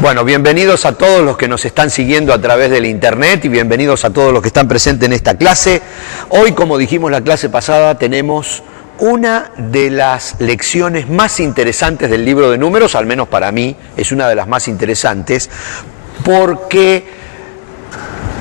Bueno, bienvenidos a todos los que nos están siguiendo a través del internet y bienvenidos a todos los que están presentes en esta clase. Hoy, como dijimos la clase pasada, tenemos una de las lecciones más interesantes del libro de Números, al menos para mí es una de las más interesantes, porque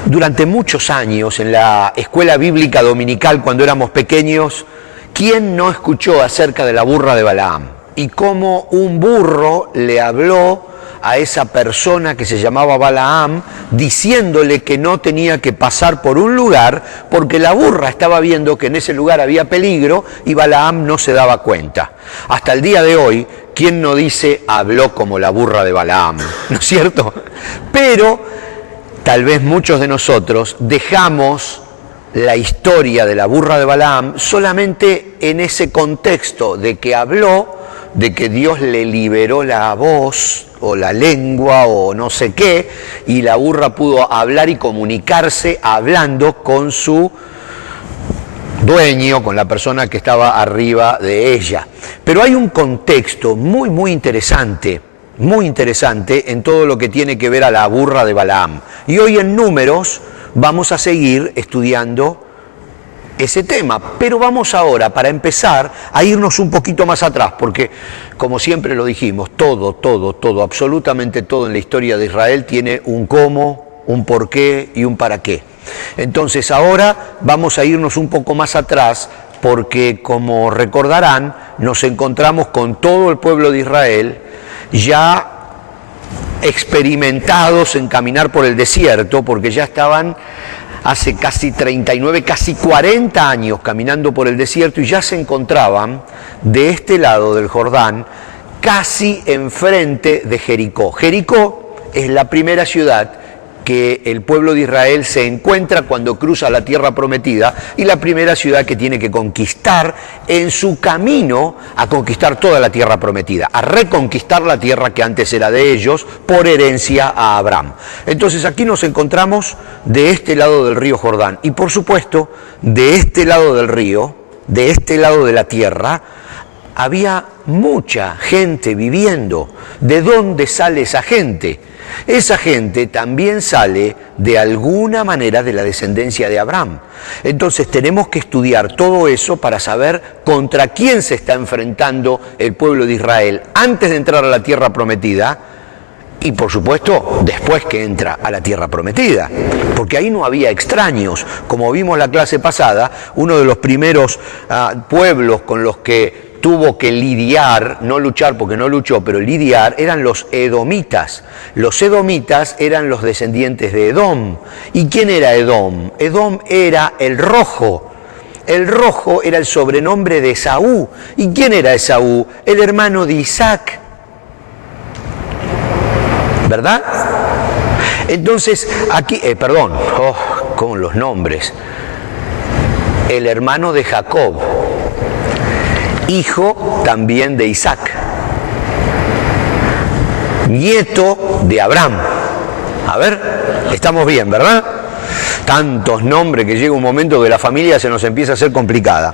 durante muchos años en la escuela bíblica dominical, cuando éramos pequeños, ¿quién no escuchó acerca de la burra de Balaam? Y cómo un burro le habló a esa persona que se llamaba Balaam, diciéndole que no tenía que pasar por un lugar porque la burra estaba viendo que en ese lugar había peligro y Balaam no se daba cuenta. Hasta el día de hoy, ¿quién no dice habló como la burra de Balaam? ¿No es cierto? Pero tal vez muchos de nosotros dejamos la historia de la burra de Balaam solamente en ese contexto de que habló, de que Dios le liberó la voz o la lengua o no sé qué, y la burra pudo hablar y comunicarse hablando con su dueño, con la persona que estaba arriba de ella. Pero hay un contexto muy interesante en todo lo que tiene que ver a la burra de Balaam. Y hoy en Números vamos a seguir estudiando ese tema, pero vamos ahora, para empezar, a irnos un poquito más atrás, porque, como siempre lo dijimos, todo, absolutamente todo en la historia de Israel tiene un cómo, un por qué y un para qué. Entonces ahora vamos a irnos un poco más atrás, porque, como recordarán, nos encontramos con todo el pueblo de Israel ya experimentados en caminar por el desierto, porque ya estaban hace casi 39, casi 40 años caminando por el desierto y ya se encontraban de este lado del Jordán, casi enfrente de Jericó. Jericó es la primera ciudad que el pueblo de Israel se encuentra cuando cruza la tierra prometida y la primera ciudad que tiene que conquistar en su camino a conquistar toda la tierra prometida, a reconquistar la tierra que antes era de ellos por herencia a Abraham. Entonces aquí nos encontramos de este lado del río Jordán y por supuesto de este lado del río, de este lado de la tierra, había mucha gente viviendo. ¿De dónde sale esa gente? Esa gente también sale de alguna manera de la descendencia de Abraham. Entonces tenemos que estudiar todo eso para saber contra quién se está enfrentando el pueblo de Israel antes de entrar a la tierra prometida y, por supuesto, después que entra a la tierra prometida. Porque ahí no había extraños. Como vimos la clase pasada, uno de los primeros pueblos con los que tuvo que lidiar, no luchar porque no luchó, pero lidiar, eran los edomitas. Los edomitas eran los descendientes de Edom. ¿Y quién era Edom? Edom era el rojo. El rojo era el sobrenombre de Esaú. ¿Y quién era Esaú? El hermano de Isaac. ¿Verdad? Entonces, aquí, con los nombres. El hermano de Jacob, hijo también de Isaac, nieto de Abraham. A ver, estamos bien, ¿verdad? Tantos nombres que llega un momento que la familia se nos empieza a hacer complicada.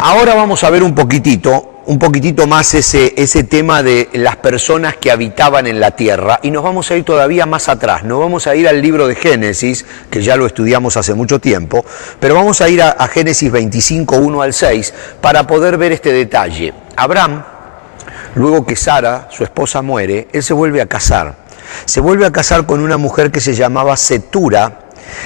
Ahora vamos a ver un poquitito más ese tema de las personas que habitaban en la tierra y nos vamos a ir todavía más atrás, nos vamos a ir al libro de Génesis, que ya lo estudiamos hace mucho tiempo, pero vamos a ir a Génesis 25, 1 al 6, para poder ver este detalle. Abraham, luego que Sara, su esposa, muere, él se vuelve a casar con una mujer que se llamaba Setura,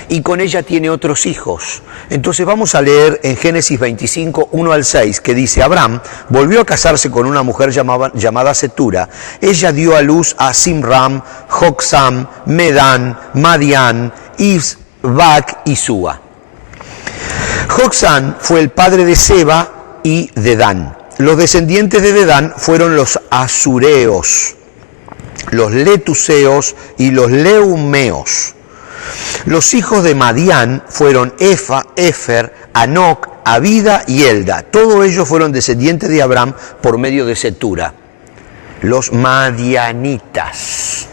y con ella tiene otros hijos. Entonces vamos a leer en Génesis 25, 1 al 6, que dice: Abraham volvió a casarse con una mujer llamada Setura. Ella dio a luz a Simram, Joksam, Medán, Madián, Isbac y Súa. Joksam fue el padre de Seba y Dedán. Los descendientes de Dedán fueron los asureos, los letuseos y los leumeos. Los hijos de Madián fueron Efa, Efer, Anoc, Abida y Elda. Todos ellos fueron descendientes de Abraham por medio de Setura. Los madianitas.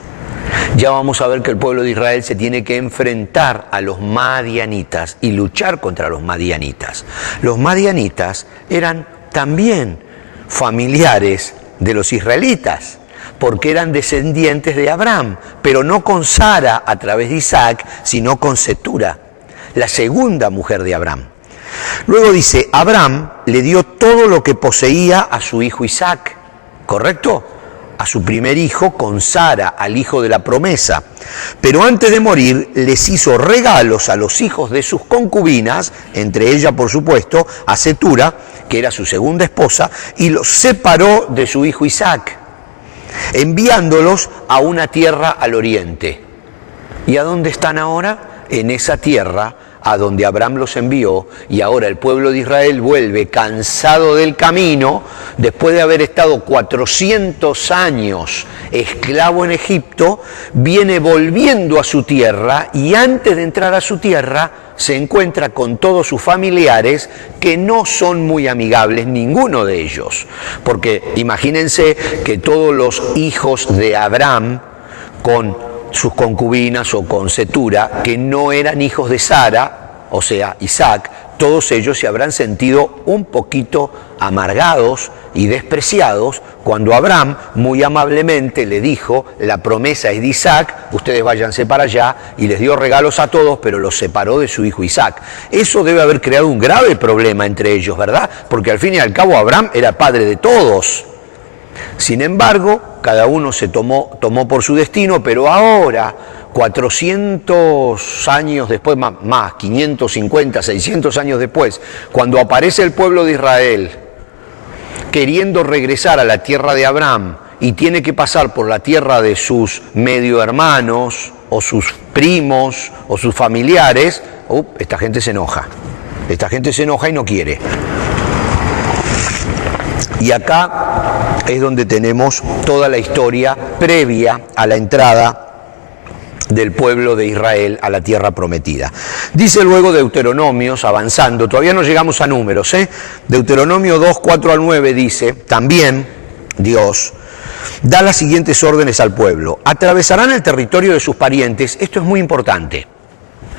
Ya vamos a ver que el pueblo de Israel se tiene que enfrentar a los madianitas y luchar contra los madianitas. Los madianitas eran también familiares de los israelitas. porque eran descendientes de Abraham, pero no con Sara a través de Isaac, sino con Cetura, la segunda mujer de Abraham. Luego dice, Abraham le dio todo lo que poseía a su hijo Isaac, ¿correcto? A su primer hijo con Sara, al hijo de la promesa. Pero antes de morir les hizo regalos a los hijos de sus concubinas, entre ellas por supuesto a Cetura, que era su segunda esposa, y los separó de su hijo Isaac, enviándolos a una tierra al oriente. ¿Y a dónde están ahora? En esa tierra a donde Abraham los envió, y ahora el pueblo de Israel vuelve cansado del camino, después de haber estado 400 años esclavo en Egipto, viene volviendo a su tierra, y antes de entrar a su tierra se encuentra con todos sus familiares que no son muy amigables, ninguno de ellos, porque imagínense que todos los hijos de Abraham con sus concubinas o con Cetura, que no eran hijos de Sara, o sea, Isaac, todos ellos se habrán sentido un poquito amargados y despreciados cuando Abraham muy amablemente le dijo, la promesa es de Isaac, ustedes váyanse para allá, y les dio regalos a todos, pero los separó de su hijo Isaac. Eso debe haber creado un grave problema entre ellos, ¿verdad? Porque al fin y al cabo Abraham era padre de todos. Sin embargo, cada uno se tomó por su destino, pero ahora, 400 años después, más 550, 600 años después, cuando aparece el pueblo de Israel queriendo regresar a la tierra de Abraham y tiene que pasar por la tierra de sus medio hermanos o sus primos o sus familiares, esta gente se enoja. Esta gente se enoja y no quiere. Y acá es donde tenemos toda la historia previa a la entrada del pueblo de Israel a la tierra prometida. Dice luego Deuteronomios, avanzando, todavía no llegamos a números, Deuteronomio 2, 4 al 9 dice, también Dios da las siguientes órdenes al pueblo. Atravesarán el territorio de sus parientes. Esto es muy importante.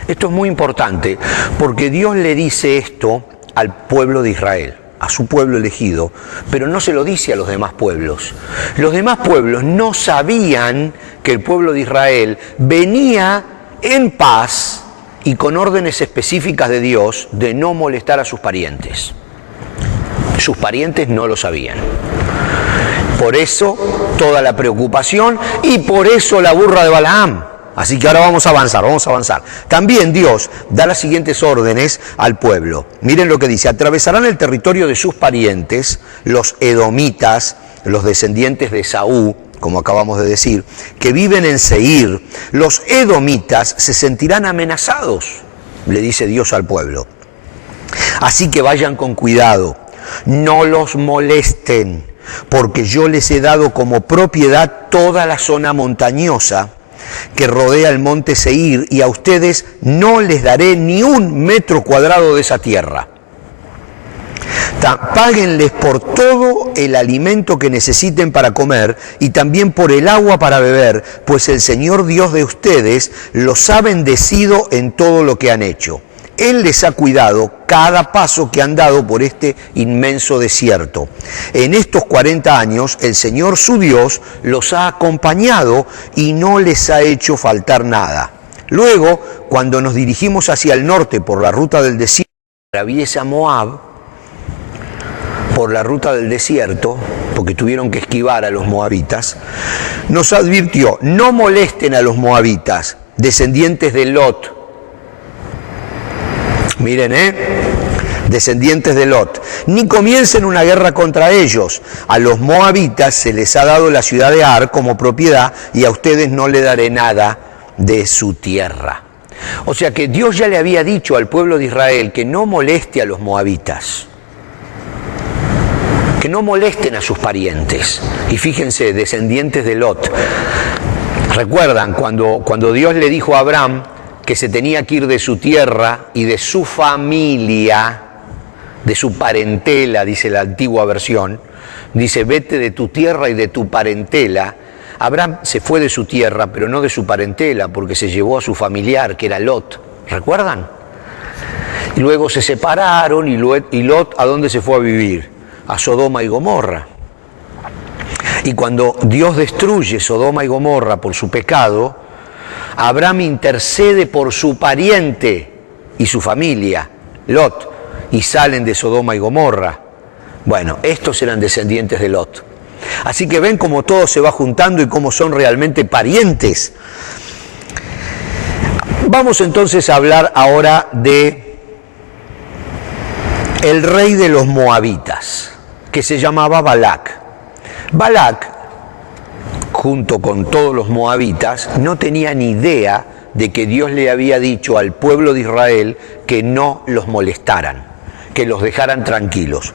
Esto es muy importante porque Dios le dice esto al pueblo de Israel, a su pueblo elegido, pero no se lo dice a los demás pueblos. Los demás pueblos no sabían que el pueblo de Israel venía en paz y con órdenes específicas de Dios de no molestar a sus parientes. Sus parientes no lo sabían. Por eso toda la preocupación y por eso la burra de Balaam. Así que ahora vamos a avanzar. También Dios da las siguientes órdenes al pueblo. Miren lo que dice, atravesarán el territorio de sus parientes, los edomitas, los descendientes de Esaú, como acabamos de decir, que viven en Seir. Los edomitas se sentirán amenazados, le dice Dios al pueblo. Así que vayan con cuidado, no los molesten, porque yo les he dado como propiedad toda la zona montañosa que rodea el monte Seir, y a ustedes no les daré ni 1 metro cuadrado de esa tierra. Páguenles por todo el alimento que necesiten para comer y también por el agua para beber, pues el Señor Dios de ustedes los ha bendecido en todo lo que han hecho. Él les ha cuidado cada paso que han dado por este inmenso desierto. En estos 40 años, el Señor su Dios los ha acompañado y no les ha hecho faltar nada. Luego, cuando nos dirigimos hacia el norte por la ruta del desierto, atraviesa Moab, por la ruta del desierto, porque tuvieron que esquivar a los moabitas, nos advirtió, no molesten a los moabitas, descendientes de Lot. Miren, descendientes de Lot, ni comiencen una guerra contra ellos. A los moabitas se les ha dado la ciudad de Ar como propiedad y a ustedes no le daré nada de su tierra. O sea que Dios ya le había dicho al pueblo de Israel que no moleste a los moabitas, que no molesten a sus parientes. Y fíjense, descendientes de Lot. ¿Recuerdan cuando Dios le dijo a Abraham que se tenía que ir de su tierra y de su familia, de su parentela, dice la antigua versión? Dice, vete de tu tierra y de tu parentela. Abraham se fue de su tierra, pero no de su parentela, porque se llevó a su familiar, que era Lot. ¿Recuerdan? Y luego se separaron y Lot, ¿a dónde se fue a vivir? A Sodoma y Gomorra. Y cuando Dios destruye Sodoma y Gomorra por su pecado, Abraham intercede por su pariente y su familia, Lot, y salen de Sodoma y Gomorra. Bueno, estos eran descendientes de Lot. Así que ven cómo todo se va juntando y cómo son realmente parientes. Vamos entonces a hablar ahora de el rey de los moabitas, que se llamaba Balac. Balac, junto con todos los moabitas, no tenía ni idea de que Dios le había dicho al pueblo de Israel que no los molestaran, que los dejaran tranquilos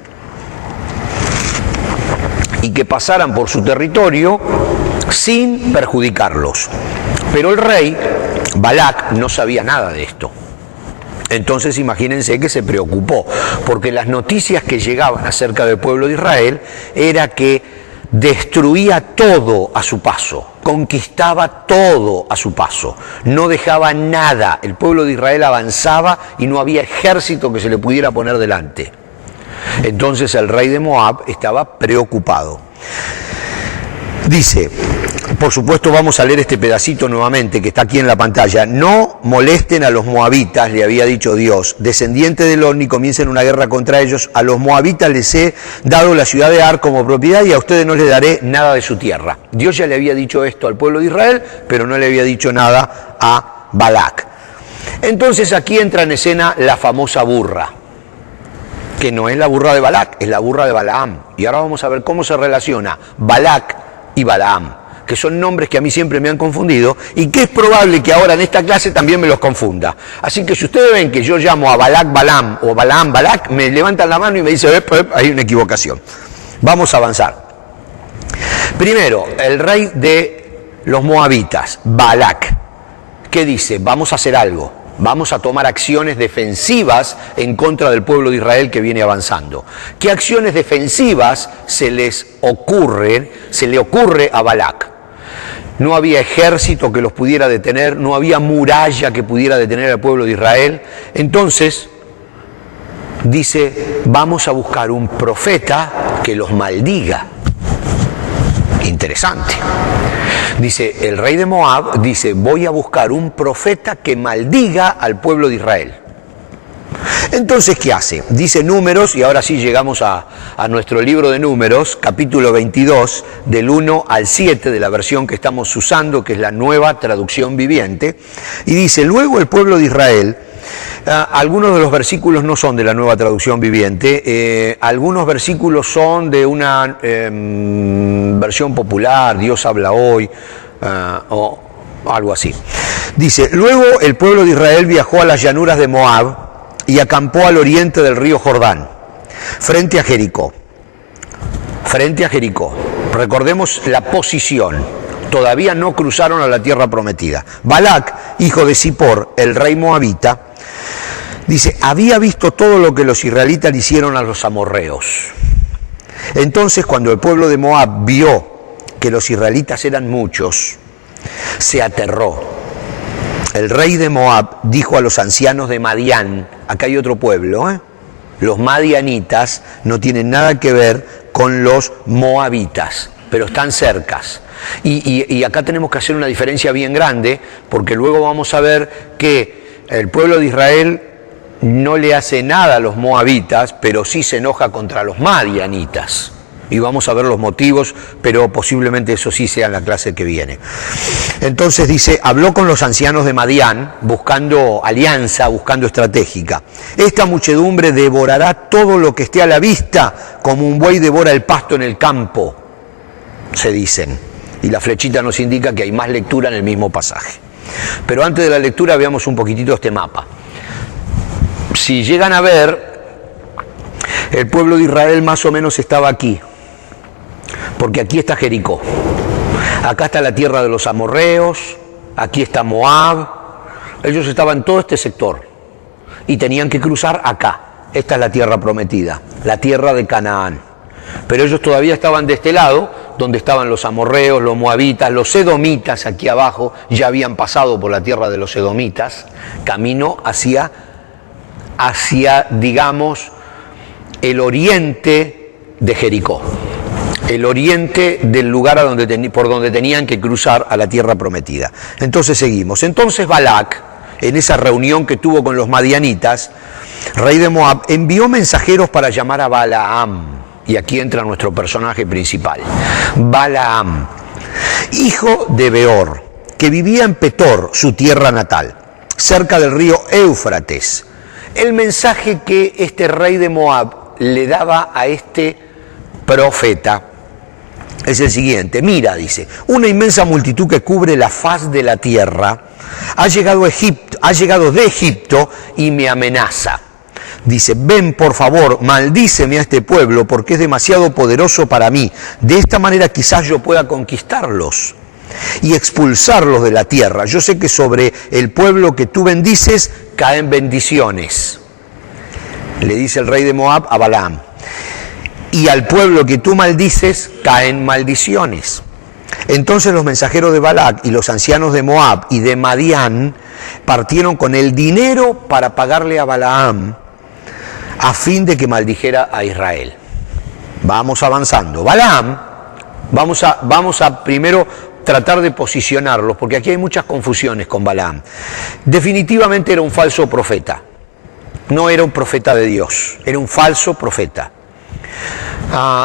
y que pasaran por su territorio sin perjudicarlos. Pero el rey, Balac, no sabía nada de esto. Entonces imagínense que se preocupó, porque las noticias que llegaban acerca del pueblo de Israel era que destruía todo a su paso, conquistaba todo a su paso, no dejaba nada. El pueblo de Israel avanzaba y no había ejército que se le pudiera poner delante. Entonces el rey de Moab estaba preocupado. Dice, por supuesto vamos a leer este pedacito nuevamente que está aquí en la pantalla. No molesten a los moabitas, le había dicho Dios, descendientes de Lot, ni comiencen una guerra contra ellos. A los moabitas les he dado la ciudad de Ar como propiedad y a ustedes no les daré nada de su tierra. Dios ya le había dicho esto al pueblo de Israel, pero no le había dicho nada a Balac. Entonces aquí entra en escena la famosa burra, que no es la burra de Balac, es la burra de Balaam. Y ahora vamos a ver cómo se relaciona Balac y Balaam, que son nombres que a mí siempre me han confundido y que es probable que ahora en esta clase también me los confunda. Así que si ustedes ven que yo llamo a Balac Balaam o Balaam Balac, me levantan la mano y me dicen, hay una equivocación. Vamos a avanzar. Primero, el rey de los moabitas, Balac, ¿qué dice? Vamos a hacer algo. Vamos a tomar acciones defensivas en contra del pueblo de Israel que viene avanzando. ¿Qué acciones defensivas se le ocurre a Balac? No había ejército que los pudiera detener, no había muralla que pudiera detener al pueblo de Israel. Entonces, dice, vamos a buscar un profeta que los maldiga. Interesante. Dice, el rey de Moab dice, voy a buscar un profeta que maldiga al pueblo de Israel. Entonces, ¿qué hace? Dice Números, y ahora sí llegamos a nuestro libro de Números, capítulo 22, del 1 al 7 de la versión que estamos usando, que es la nueva traducción viviente, y dice, luego el pueblo de Israel, algunos de los versículos no son de la nueva traducción viviente, algunos versículos son de una versión popular, Dios habla hoy, o algo así. Dice, luego el pueblo de Israel viajó a las llanuras de Moab y acampó al oriente del río Jordán, frente a Jericó. Frente a Jericó. Recordemos la posición. Todavía no cruzaron a la tierra prometida. Balac, hijo de Zippor, el rey moabita, dice, había visto todo lo que los israelitas hicieron a los amorreos. Entonces, cuando el pueblo de Moab vio que los israelitas eran muchos, se aterró. El rey de Moab dijo a los ancianos de Madián, acá hay otro pueblo, los madianitas no tienen nada que ver con los moabitas, pero están cercas. Y acá tenemos que hacer una diferencia bien grande, porque luego vamos a ver que el pueblo de Israel no le hace nada a los moabitas, pero sí se enoja contra los madianitas. Y vamos a ver los motivos, pero posiblemente eso sí sea en la clase que viene. Entonces dice, habló con los ancianos de Madián, buscando alianza, buscando estratégica. Esta muchedumbre devorará todo lo que esté a la vista, como un buey devora el pasto en el campo, se dicen. Y la flechita nos indica que hay más lectura en el mismo pasaje. Pero antes de la lectura veamos un poquitito este mapa. Si llegan a ver, el pueblo de Israel más o menos estaba aquí, porque aquí está Jericó, acá está la tierra de los amorreos, aquí está Moab, ellos estaban en todo este sector y tenían que cruzar acá. Esta es la tierra prometida, la tierra de Canaán, pero ellos todavía estaban de este lado, donde estaban los amorreos, los moabitas, los edomitas aquí abajo, ya habían pasado por la tierra de los edomitas, camino hacia digamos, el oriente de Jericó. el oriente del lugar por donde tenían que cruzar a la tierra prometida. Entonces seguimos. Entonces Balac, en esa reunión que tuvo con los madianitas, rey de Moab, envió mensajeros para llamar a Balaam. Y aquí entra nuestro personaje principal. Balaam, hijo de Beor, que vivía en Petor, su tierra natal, cerca del río Éufrates. El mensaje que este rey de Moab le daba a este profeta es el siguiente. Mira, dice, una inmensa multitud que cubre la faz de la tierra ha llegado de Egipto y me amenaza. Dice, ven por favor, maldíceme a este pueblo porque es demasiado poderoso para mí. De esta manera quizás yo pueda conquistarlos y expulsarlos de la tierra. Yo sé que sobre el pueblo que tú bendices caen bendiciones. Le dice el rey de Moab a Balaam. Y al pueblo que tú maldices caen maldiciones. Entonces los mensajeros de Balac y los ancianos de Moab y de Madián partieron con el dinero para pagarle a Balaam a fin de que maldijera a Israel. Vamos avanzando. Balaam, vamos a primero tratar de posicionarlos, porque aquí hay muchas confusiones con Balaam. Definitivamente era un falso profeta. No era un profeta de Dios, era un falso profeta.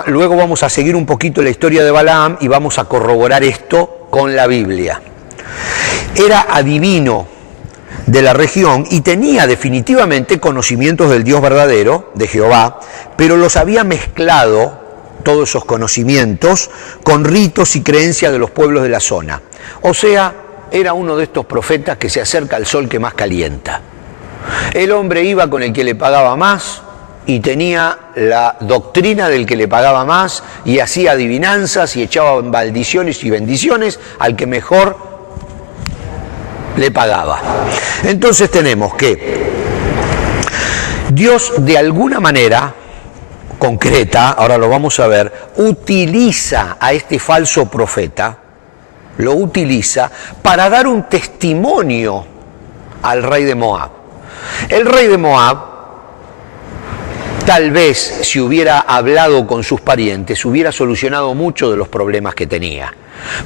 Luego vamos a seguir un poquito la historia de Balaam y vamos a corroborar esto con la Biblia. Era adivino de la región y tenía definitivamente conocimientos del Dios verdadero, de Jehová, pero los había mezclado, todos esos conocimientos, con ritos y creencias de los pueblos de la zona. O sea, era uno de estos profetas que se acerca al sol que más calienta. El hombre iba con el que le pagaba más y tenía la doctrina del que le pagaba más y hacía adivinanzas y echaba maldiciones y bendiciones al que mejor le pagaba. Entonces tenemos que Dios de alguna manera concreta, ahora lo vamos a ver, utiliza a este falso profeta, lo utiliza para dar un testimonio al rey de Moab. El rey de Moab, tal vez si hubiera hablado con sus parientes, hubiera solucionado muchos de los problemas que tenía.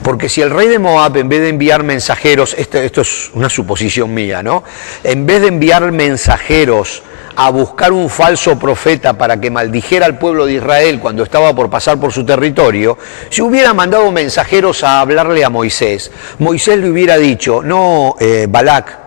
Porque si el rey de Moab, en vez de enviar mensajeros, esto es una suposición mía, ¿no? En vez de enviar mensajeros a buscar un falso profeta para que maldijera al pueblo de Israel cuando estaba por pasar por su territorio, si hubiera mandado mensajeros a hablarle a Moisés, Moisés le hubiera dicho, no, Balac,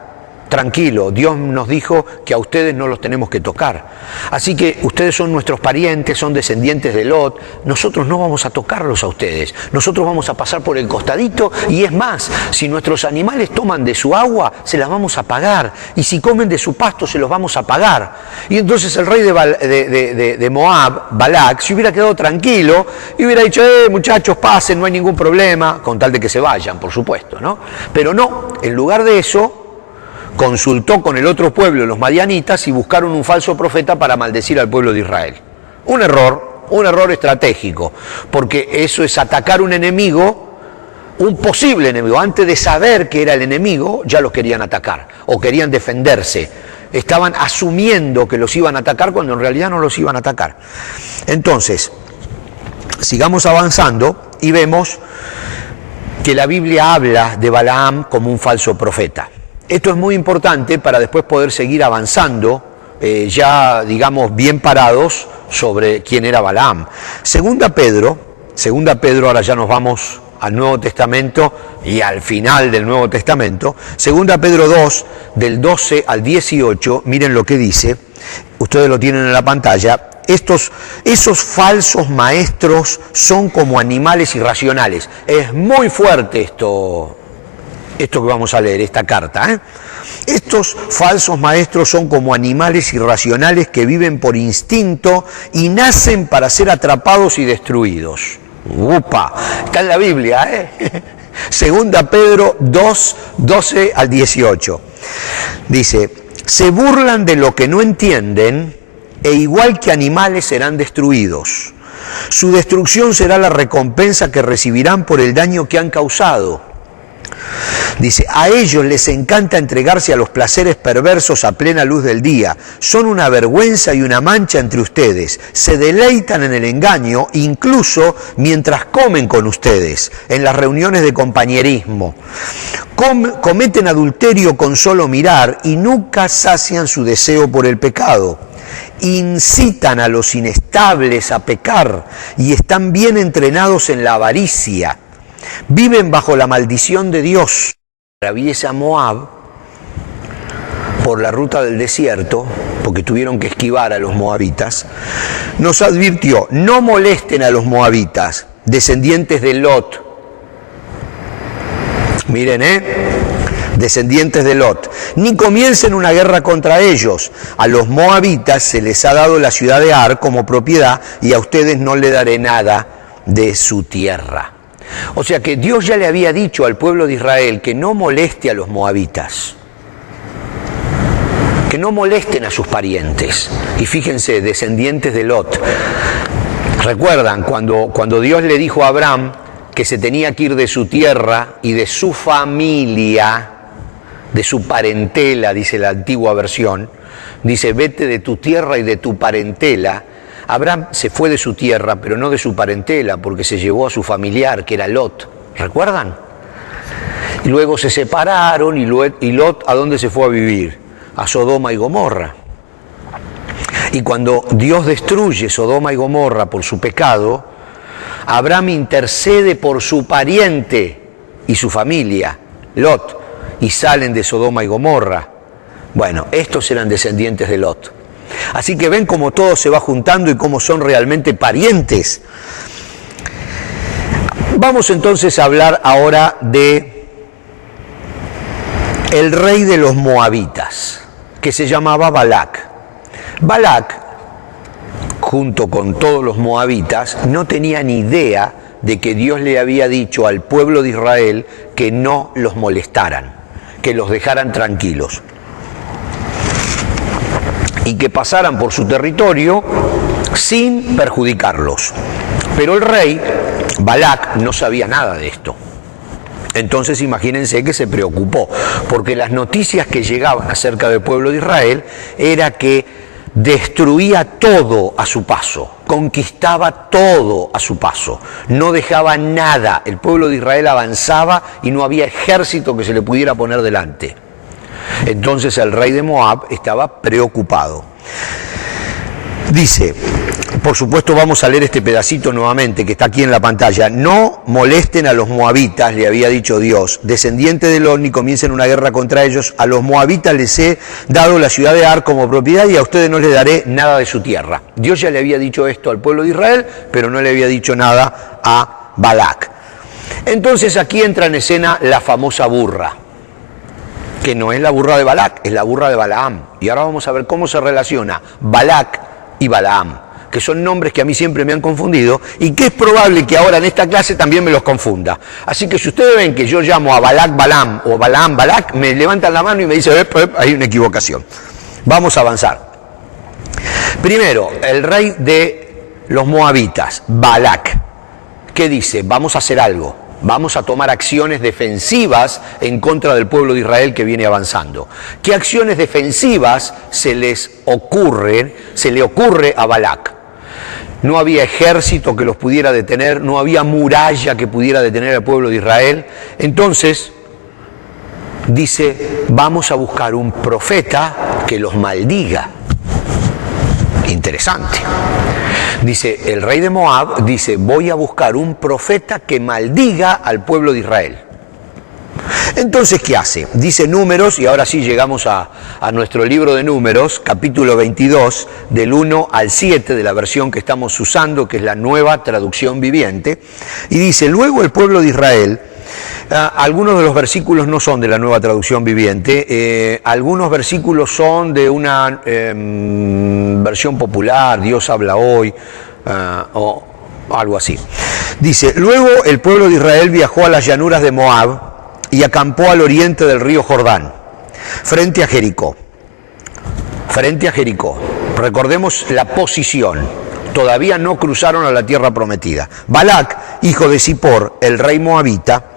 tranquilo, Dios nos dijo que a ustedes no los tenemos que tocar. Así que ustedes son nuestros parientes, son descendientes de Lot, nosotros no vamos a tocarlos a ustedes, nosotros vamos a pasar por el costadito y es más, si nuestros animales toman de su agua, se las vamos a pagar, y si comen de su pasto, se los vamos a pagar. Y entonces el rey de Moab, Balac, se hubiera quedado tranquilo y hubiera dicho, muchachos, pasen, no hay ningún problema, con tal de que se vayan, por supuesto, ¿no? Pero no, en lugar de eso, consultó con el otro pueblo, los madianitas, y buscaron un falso profeta para maldecir al pueblo de Israel. Un error estratégico, porque eso es atacar un enemigo, un posible enemigo. Antes de saber que era el enemigo, ya los querían atacar, o querían defenderse. Estaban asumiendo que los iban a atacar cuando en realidad no los iban a atacar. Entonces, sigamos avanzando y vemos que la Biblia habla de Balaam como un falso profeta. Esto es muy importante para después poder seguir avanzando, ya digamos bien parados sobre quién era Balaam. Segunda Pedro, ahora ya nos vamos al Nuevo Testamento y al final del Nuevo Testamento. Segunda Pedro 2, del 12 al 18, miren lo que dice, ustedes lo tienen en la pantalla. Esos falsos maestros son como animales irracionales. Es muy fuerte esto que vamos a leer, esta carta. Estos falsos maestros son como animales irracionales que viven por instinto y nacen para ser atrapados y destruidos. ¡Upa! Está en la Biblia, Segunda Pedro 2, 12 al 18. Dice, se burlan de lo que no entienden e igual que animales serán destruidos. Su destrucción será la recompensa que recibirán por el daño que han causado. Dice, a ellos les encanta entregarse a los placeres perversos a plena luz del día. Son una vergüenza y una mancha entre ustedes. Se deleitan en el engaño, incluso mientras comen con ustedes, en las reuniones de compañerismo. Cometen adulterio con solo mirar y nunca sacian su deseo por el pecado. Incitan a los inestables a pecar y están bien entrenados en la avaricia. Viven bajo la maldición de Dios. Atraviesa Moab por la ruta del desierto, porque tuvieron que esquivar a los moabitas, nos advirtió, no molesten a los moabitas, descendientes de Lot. Miren, descendientes de Lot, ni comiencen una guerra contra ellos. A los moabitas se les ha dado la ciudad de Ar como propiedad y a ustedes no le daré nada de su tierra. O sea que Dios ya le había dicho al pueblo de Israel que no moleste a los moabitas, que no molesten a sus parientes. Y fíjense, descendientes de Lot. ¿Recuerdan cuando Dios le dijo a Abraham que se tenía que ir de su tierra y de su familia, de su parentela, dice la antigua versión? Dice, vete de tu tierra y de tu parentela. Abraham se fue de su tierra, pero no de su parentela, porque se llevó a su familiar, que era Lot. ¿Recuerdan? Y luego se separaron y Lot, ¿a dónde se fue a vivir? A Sodoma y Gomorra. Y cuando Dios destruye Sodoma y Gomorra por su pecado, Abraham intercede por su pariente y su familia, Lot, y salen de Sodoma y Gomorra. Bueno, estos eran descendientes de Lot. Así que ven cómo todo se va juntando y cómo son realmente parientes. Vamos entonces a hablar ahora de el rey de los moabitas, que se llamaba Balac. Balac, junto con todos los moabitas, no tenía ni idea de que Dios le había dicho al pueblo de Israel que no los molestaran, que los dejaran tranquilos y que pasaran por su territorio sin perjudicarlos. Pero el rey, Balac, no sabía nada de esto. Entonces imagínense que se preocupó, porque las noticias que llegaban acerca del pueblo de Israel era que destruía todo a su paso, conquistaba todo a su paso, no dejaba nada. El pueblo de Israel avanzaba y no había ejército que se le pudiera poner delante. Entonces el rey de Moab estaba preocupado. Dice, por supuesto vamos a leer este pedacito nuevamente que está aquí en la pantalla. No molesten a los moabitas, le había dicho Dios, descendientes de Lot, ni comiencen una guerra contra ellos. A los moabitas les he dado la ciudad de Ar como propiedad y a ustedes no les daré nada de su tierra. Dios ya le había dicho esto al pueblo de Israel, pero no le había dicho nada a Balac. Entonces aquí entra en escena la famosa burra, que no es la burra de Balac, es la burra de Balaam. Y ahora vamos a ver cómo se relaciona Balac y Balaam, que son nombres que a mí siempre me han confundido y que es probable que ahora en esta clase también me los confunda. Así que si ustedes ven que yo llamo a Balac Balaam o Balaam Balac, me levantan la mano y me dicen, hay una equivocación. Vamos a avanzar. Primero, el rey de los moabitas, Balac, ¿qué dice? Vamos a hacer algo. Vamos a tomar acciones defensivas en contra del pueblo de Israel que viene avanzando. ¿Qué acciones defensivas se le ocurre a Balac? No había ejército que los pudiera detener, no había muralla que pudiera detener al pueblo de Israel. Entonces, dice, vamos a buscar un profeta que los maldiga. Interesante. Dice, el rey de Moab dice, voy a buscar un profeta que maldiga al pueblo de Israel. Entonces, ¿qué hace? Dice Números, y ahora sí llegamos a nuestro libro de Números, capítulo 22, del 1 al 7 de la versión que estamos usando, que es la nueva traducción viviente, y dice, luego el pueblo de Israel, algunos de los versículos no son de la nueva traducción viviente, algunos versículos son de una versión popular, Dios habla hoy, o algo así. Dice, luego el pueblo de Israel viajó a las llanuras de Moab y acampó al oriente del río Jordán, frente a Jericó. Frente a Jericó. Recordemos la posición. Todavía no cruzaron a la tierra prometida. Balac, hijo de Zippor, el rey moabita,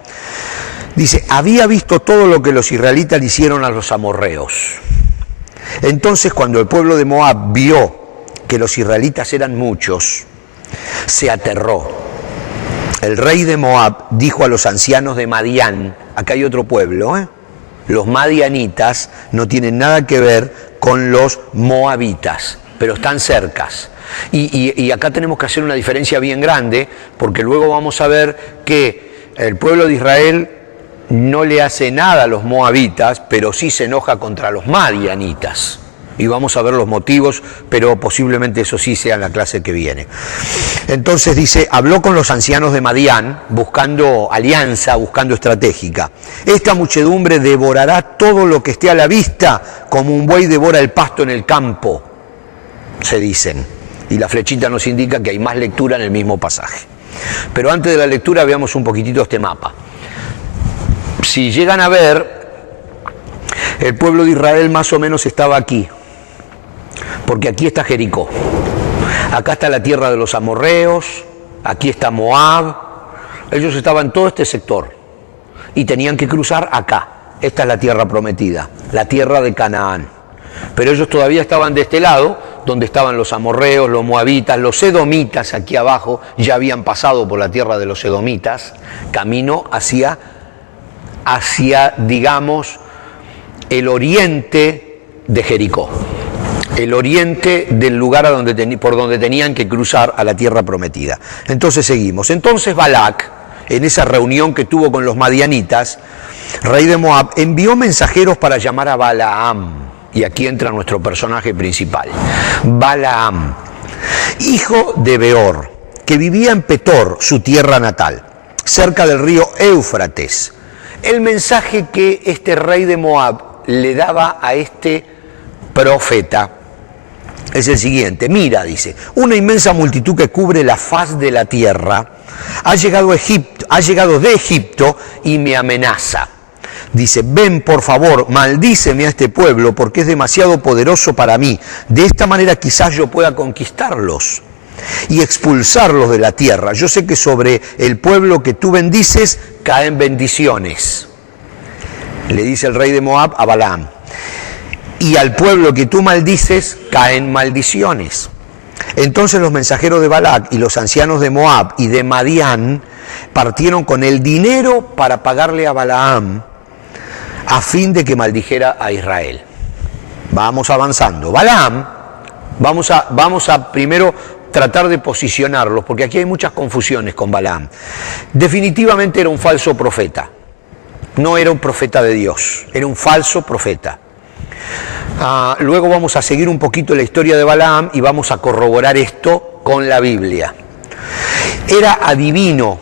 Dice, había visto todo lo que los israelitas le hicieron a los amorreos. Entonces, cuando el pueblo de Moab vio que los israelitas eran muchos, se aterró. El rey de Moab dijo a los ancianos de Madián, acá hay otro pueblo, los madianitas no tienen nada que ver con los moabitas, pero están cercas. Y acá tenemos que hacer una diferencia bien grande, porque luego vamos a ver que el pueblo de Israel no le hace nada a los moabitas, pero sí se enoja contra los madianitas. Y vamos a ver los motivos, pero posiblemente eso sí sea en la clase que viene. Entonces dice, habló con los ancianos de Madián, buscando alianza, buscando estratégica. Esta muchedumbre devorará todo lo que esté a la vista, como un buey devora el pasto en el campo, se dicen. Y la flechita nos indica que hay más lectura en el mismo pasaje. Pero antes de la lectura veamos un poquitito este mapa. Si llegan a ver, el pueblo de Israel más o menos estaba aquí, porque aquí está Jericó, acá está la tierra de los amorreos, aquí está Moab, ellos estaban en todo este sector y tenían que cruzar acá. Esta es la tierra prometida, la tierra de Canaán, pero ellos todavía estaban de este lado, donde estaban los amorreos, los moabitas, los edomitas aquí abajo, ya habían pasado por la tierra de los edomitas, camino hacia digamos, el oriente de Jericó, el oriente del lugar por donde tenían que cruzar a la tierra prometida. Entonces seguimos. Entonces Balac, en esa reunión que tuvo con los madianitas, rey de Moab, envió mensajeros para llamar a Balaam, y aquí entra nuestro personaje principal, Balaam, hijo de Beor, que vivía en Petor, su tierra natal, cerca del río Éufrates. El mensaje que este rey de Moab le daba a este profeta es el siguiente. Mira, dice, una inmensa multitud que cubre la faz de la tierra ha llegado de Egipto y me amenaza. Dice, ven por favor, maldíceme a este pueblo porque es demasiado poderoso para mí. De esta manera quizás yo pueda conquistarlos y expulsarlos de la tierra. Yo sé que sobre el pueblo que tú bendices caen bendiciones. Le dice el rey de Moab a Balaam. Y al pueblo que tú maldices caen maldiciones. Entonces los mensajeros de Balac y los ancianos de Moab y de Madián partieron con el dinero para pagarle a Balaam a fin de que maldijera a Israel. Vamos avanzando. Balaam, vamos a primero tratar de posicionarlos, porque aquí hay muchas confusiones con Balaam. Definitivamente era un falso profeta. No era un profeta de Dios, era un falso profeta. Luego vamos a seguir un poquito la historia de Balaam y vamos a corroborar esto con la Biblia. Era adivino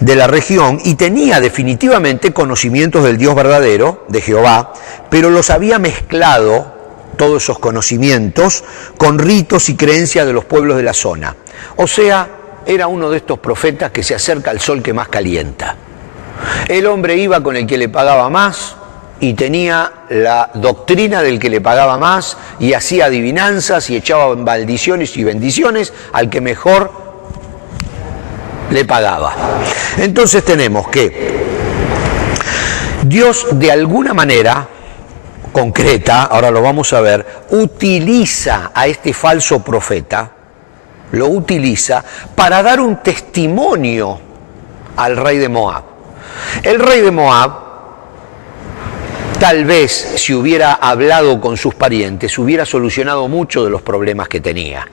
de la región y tenía definitivamente conocimientos del Dios verdadero, de Jehová, pero los había mezclado, todos esos conocimientos, con ritos y creencias de los pueblos de la zona. O sea, era uno de estos profetas que se acerca al sol que más calienta. El hombre iba con el que le pagaba más y tenía la doctrina del que le pagaba más y hacía adivinanzas y echaba maldiciones y bendiciones al que mejor le pagaba. Entonces tenemos que Dios de alguna manera concreta, ahora lo vamos a ver, utiliza a este falso profeta, lo utiliza para dar un testimonio al rey de Moab. El rey de Moab, tal vez si hubiera hablado con sus parientes, hubiera solucionado muchos de los problemas que tenía.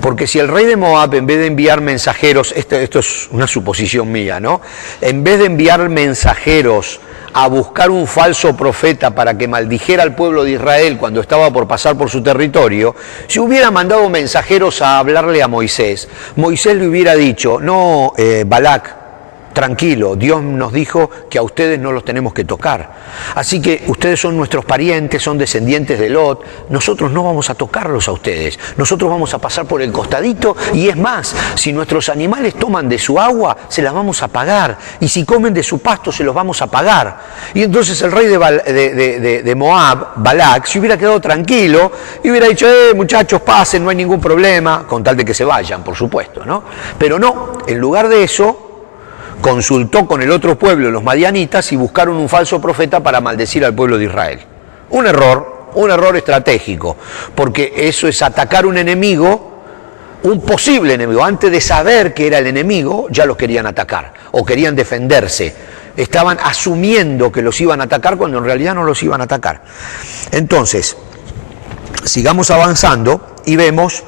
Porque si el rey de Moab, en vez de enviar mensajeros, esto es una suposición mía, ¿no? En vez de enviar mensajeros a buscar un falso profeta para que maldijera al pueblo de Israel cuando estaba por pasar por su territorio, si hubiera mandado mensajeros a hablarle a Moisés, Moisés le hubiera dicho, no, Balac, tranquilo, Dios nos dijo que a ustedes no los tenemos que tocar. Así que ustedes son nuestros parientes, son descendientes de Lot, nosotros no vamos a tocarlos a ustedes, nosotros vamos a pasar por el costadito y es más, si nuestros animales toman de su agua, se las vamos a pagar, y si comen de su pasto, se los vamos a pagar. Y entonces el rey de Moab, Balac, se hubiera quedado tranquilo y hubiera dicho, muchachos, pasen, no hay ningún problema, con tal de que se vayan, por supuesto, ¿no? Pero no, en lugar de eso, consultó con el otro pueblo, los madianitas, y buscaron un falso profeta para maldecir al pueblo de Israel. Un error estratégico, porque eso es atacar un enemigo, un posible enemigo. Antes de saber que era el enemigo, ya los querían atacar, o querían defenderse. Estaban asumiendo que los iban a atacar cuando en realidad no los iban a atacar. Entonces, sigamos avanzando y vemos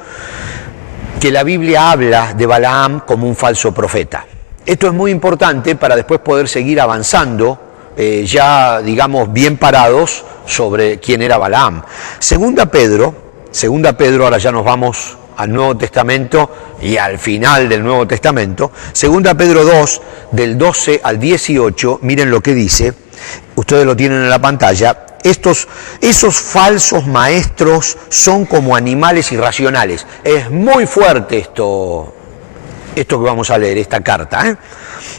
que la Biblia habla de Balaam como un falso profeta. Esto es muy importante para después poder seguir avanzando, ya digamos bien parados sobre quién era Balaam. Segunda Pedro, ahora ya nos vamos al Nuevo Testamento y al final del Nuevo Testamento. Segunda Pedro 2, del 12 al 18, miren lo que dice, ustedes lo tienen en la pantalla. Esos falsos maestros son como animales irracionales. Es muy fuerte esto que vamos a leer, esta carta, ¿eh?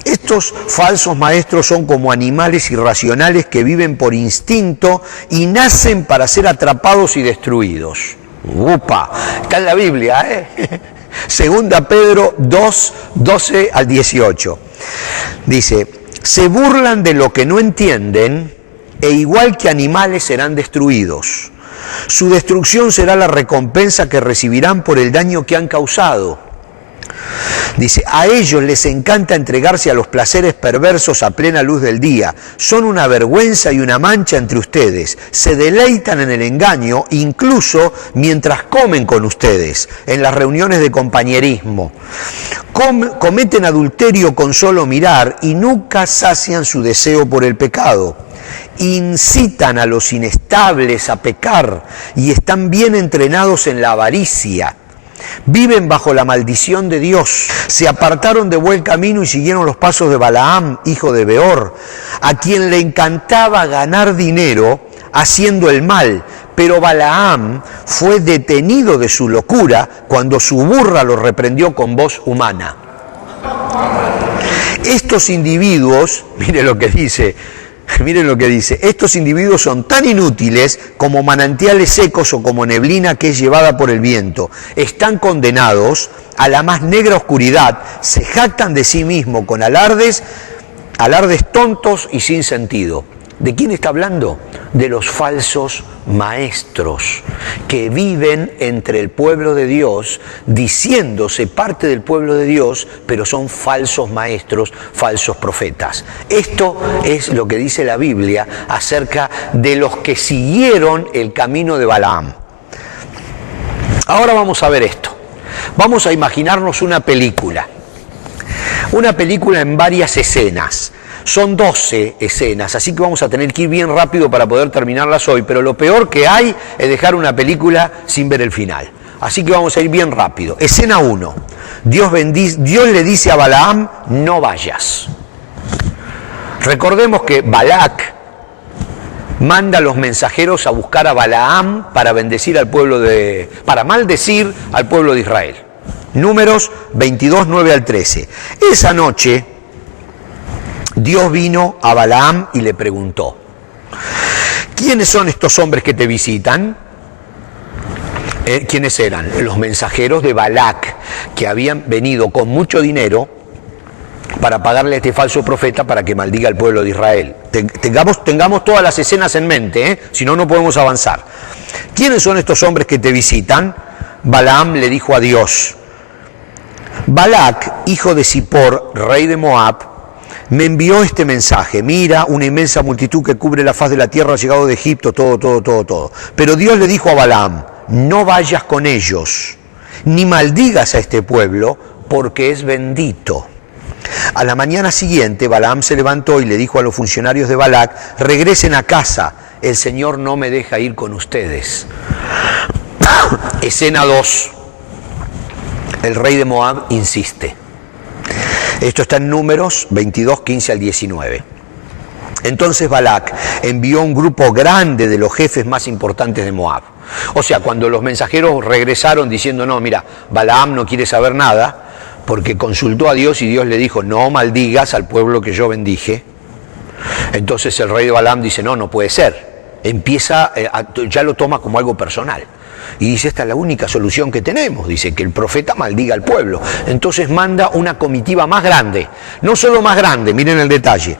Estos falsos maestros son como animales irracionales que viven por instinto y nacen para ser atrapados y destruidos. ¡Upa! Está en la Biblia, ¿eh? Segunda Pedro 2, 12 al 18. Dice, se burlan de lo que no entienden e igual que animales serán destruidos. Su destrucción será la recompensa que recibirán por el daño que han causado. Dice, a ellos les encanta entregarse a los placeres perversos a plena luz del día. Son una vergüenza y una mancha entre ustedes. Se deleitan en el engaño incluso mientras comen con ustedes, en las reuniones de compañerismo. Cometen adulterio con solo mirar y nunca sacian su deseo por el pecado. Incitan a los inestables a pecar y están bien entrenados en la avaricia. Viven bajo la maldición de Dios. Se apartaron de buen camino y siguieron los pasos de Balaam, hijo de Beor, a quien le encantaba ganar dinero haciendo el mal. Pero Balaam fue detenido de su locura cuando su burra lo reprendió con voz humana. Estos individuos, miren lo que dice, estos individuos son tan inútiles como manantiales secos o como neblina que es llevada por el viento. Están condenados a la más negra oscuridad, se jactan de sí mismos con alardes tontos y sin sentido. ¿De quién está hablando? De los falsos maestros que viven entre el pueblo de Dios, diciéndose parte del pueblo de Dios, pero son falsos maestros, falsos profetas. Esto es lo que dice la Biblia acerca de los que siguieron el camino de Balaam. Ahora vamos a ver esto. Vamos a imaginarnos una película en varias escenas. Son 12 escenas, así que vamos a tener que ir bien rápido para poder terminarlas hoy, pero lo peor que hay es dejar una película sin ver el final. Así que vamos a ir bien rápido. Escena 1. Dios le dice a Balaam, no vayas. Recordemos que Balac manda a los mensajeros a buscar a Balaam para para maldecir al pueblo de Israel. Números 22, 9 al 13. Esa noche Dios vino a Balaam y le preguntó, ¿quiénes son estos hombres que te visitan? ¿Quiénes eran? Los mensajeros de Balac, que habían venido con mucho dinero para pagarle a este falso profeta para que maldiga al pueblo de Israel. Tengamos todas las escenas en mente, si no, no podemos avanzar. ¿Quiénes son estos hombres que te visitan? Balaam le dijo a Dios, Balac, hijo de Zippor, rey de Moab, me envió este mensaje. Mira, una inmensa multitud que cubre la faz de la tierra ha llegado de Egipto, todo. Pero Dios le dijo a Balaam, no vayas con ellos, ni maldigas a este pueblo, porque es bendito. A la mañana siguiente, Balaam se levantó y le dijo a los funcionarios de Balac, regresen a casa, el Señor no me deja ir con ustedes. Escena 2. El rey de Moab insiste. Esto está en Números 22, 15 al 19. Entonces Balac envió un grupo grande de los jefes más importantes de Moab. O sea, cuando los mensajeros regresaron diciendo, no, mira, Balaam no quiere saber nada, porque consultó a Dios y Dios le dijo, no maldigas al pueblo que yo bendije. Entonces el rey de Balaam dice, no puede ser. Ya lo toma como algo personal. Y dice, esta es la única solución que tenemos. Dice, que el profeta maldiga al pueblo. Entonces manda una comitiva más grande. No solo más grande, miren el detalle.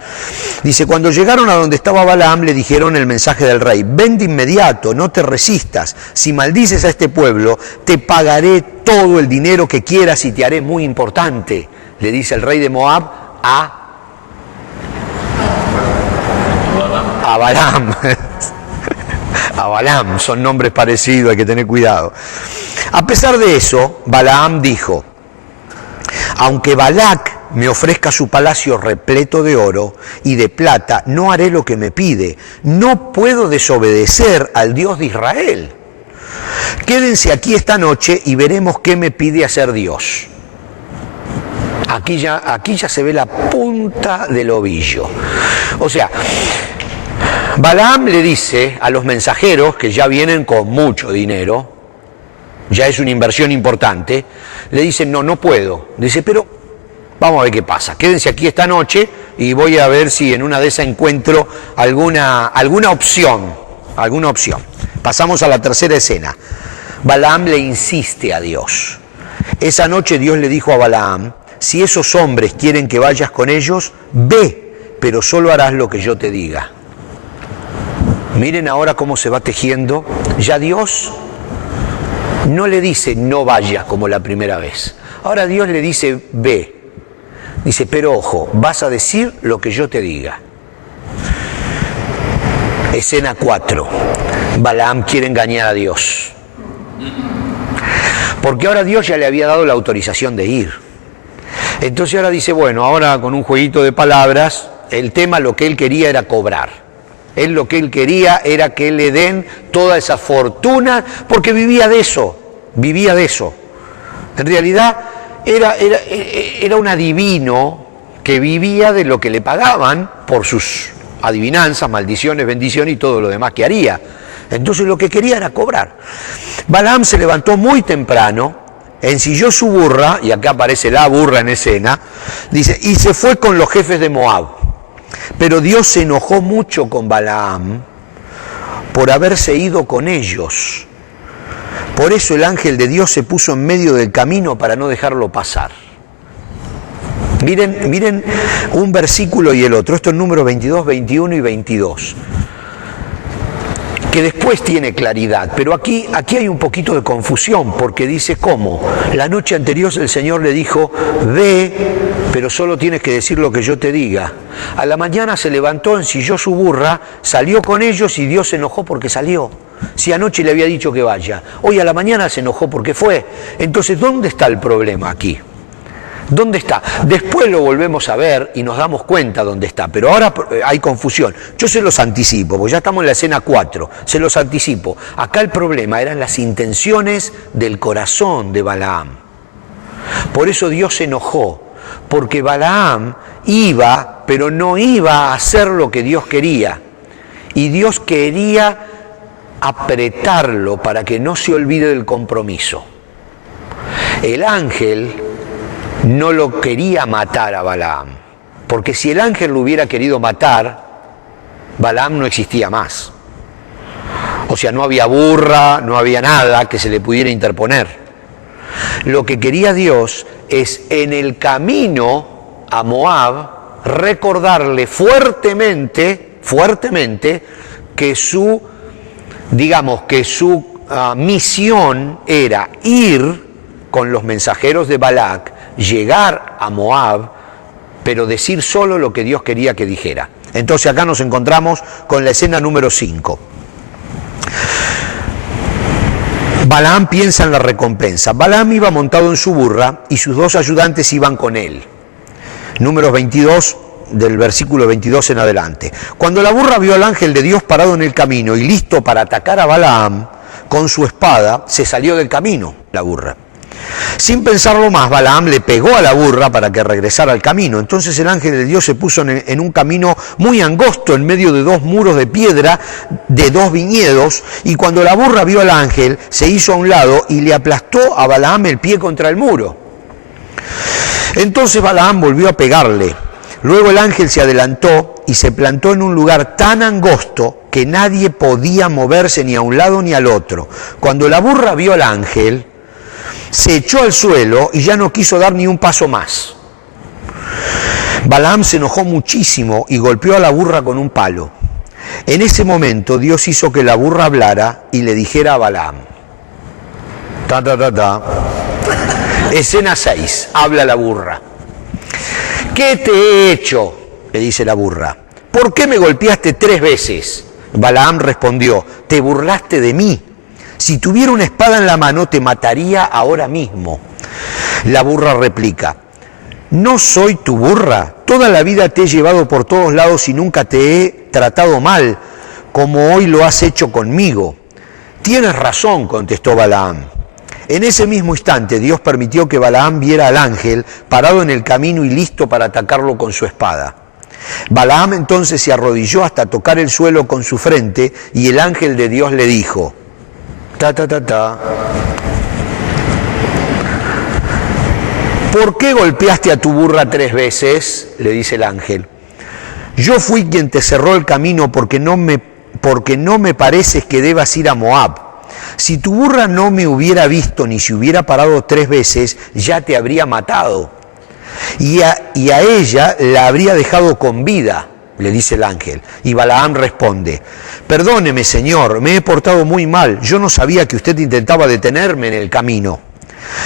Dice, cuando llegaron a donde estaba Balaam, le dijeron el mensaje del rey: ven de inmediato, no te resistas. Si maldices a este pueblo, te pagaré todo el dinero que quieras y te haré muy importante. Le dice el rey de Moab a Balaam. A Balaam, son nombres parecidos, hay que tener cuidado. A pesar de eso, Balaam dijo: aunque Balac me ofrezca su palacio repleto de oro y de plata, no haré lo que me pide. No puedo desobedecer al Dios de Israel. Quédense aquí esta noche y veremos qué me pide hacer Dios. Aquí ya se ve la punta del ovillo. O sea, Balaam le dice a los mensajeros, que ya vienen con mucho dinero, ya es una inversión importante, le dicen, no puedo. Dice, pero vamos a ver qué pasa. Quédense aquí esta noche y voy a ver si en una de esas encuentro alguna opción. Pasamos a la tercera escena. Balaam le insiste a Dios. Esa noche Dios le dijo a Balaam: si esos hombres quieren que vayas con ellos, ve, pero solo harás lo que yo te diga. Miren ahora cómo se va tejiendo. Ya Dios no le dice no vaya como la primera vez. Ahora Dios le dice ve. Dice, pero ojo, vas a decir lo que yo te diga. Escena 4. Balaam quiere engañar a Dios. Porque ahora Dios ya le había dado la autorización de ir. Entonces ahora dice, bueno, ahora con un jueguito de palabras, el tema, lo que él quería era cobrar. Él lo que él quería era que le den toda esa fortuna, porque vivía de eso. En realidad era un adivino que vivía de lo que le pagaban por sus adivinanzas, maldiciones, bendiciones y todo lo demás que haría. Entonces lo que quería era cobrar. Balaam se levantó muy temprano, ensilló su burra, y acá aparece la burra en escena, dice, y se fue con los jefes de Moab. Pero Dios se enojó mucho con Balaam por haberse ido con ellos. Por eso el ángel de Dios se puso en medio del camino para no dejarlo pasar. Miren un versículo y el otro. Esto es Números 22, 21 y 22. Que después tiene claridad, pero aquí hay un poquito de confusión, porque dice cómo. La noche anterior el Señor le dijo, ve, pero solo tienes que decir lo que yo te diga. A la mañana se levantó, ensilló su burra, salió con ellos y Dios se enojó porque salió. Si anoche le había dicho que vaya, hoy a la mañana se enojó porque fue. Entonces, ¿dónde está el problema aquí? ¿Dónde está? Después lo volvemos a ver y nos damos cuenta dónde está, pero ahora hay confusión. Yo se los anticipo, porque ya estamos en la escena 4, se los anticipo. Acá el problema eran las intenciones del corazón de Balaam. Por eso Dios se enojó, porque Balaam iba, pero no iba a hacer lo que Dios quería. Y Dios quería apretarlo para que no se olvide del compromiso. El ángel no lo quería matar a Balaam, porque si el ángel lo hubiera querido matar, Balaam no existía más. O sea, no había burra, no había nada que se le pudiera interponer. Lo que quería Dios es, en el camino a Moab, recordarle fuertemente que su misión era ir con los mensajeros de Balac, llegar a Moab, pero decir solo lo que Dios quería que dijera. Entonces acá nos encontramos con la escena número 5. Balaam piensa en la recompensa. Balaam iba montado en su burra y sus 2 ayudantes iban con él. Números 22, del versículo 22 en adelante. Cuando la burra vio al ángel de Dios parado en el camino y listo para atacar a Balaam con su espada, se salió del camino la burra. Sin pensarlo más, Balaam le pegó a la burra para que regresara al camino. Entonces el ángel de Dios se puso en un camino muy angosto, en medio de 2 muros de piedra, de 2 viñedos, y cuando la burra vio al ángel, se hizo a un lado y le aplastó a Balaam el pie contra el muro. Entonces Balaam volvió a pegarle, Luego el ángel se adelantó y se plantó en un lugar tan angosto que nadie podía moverse ni a un lado ni al otro. Cuando la burra vio al ángel, se echó al suelo y ya no quiso dar ni un paso más. Balaam se enojó muchísimo y golpeó a la burra con un palo. En ese momento Dios hizo que la burra hablara y le dijera a Balaam. Escena 6, habla la burra. ¿Qué te he hecho?, le dice la burra. ¿Por qué me golpeaste 3 veces? Balaam respondió, te burlaste de mí. Si tuviera una espada en la mano te mataría ahora mismo. La burra replica, ¿no soy tu burra? Toda la vida te he llevado por todos lados y nunca te he tratado mal, como hoy lo has hecho conmigo. Tienes razón, contestó Balaam. En ese mismo instante Dios permitió que Balaam viera al ángel parado en el camino y listo para atacarlo con su espada. Balaam entonces se arrodilló hasta tocar el suelo con su frente y el ángel de Dios le dijo, ¿por qué golpeaste a tu burra 3 veces? Le dice el ángel. Yo fui quien te cerró el camino porque no me pareces que debas ir a Moab. Si tu burra no me hubiera visto ni se hubiera parado 3 veces, ya te habría matado. Y a ella la habría dejado con vida, le dice el ángel. Y Balaam responde, perdóneme, señor, me he portado muy mal. Yo no sabía que usted intentaba detenerme en el camino.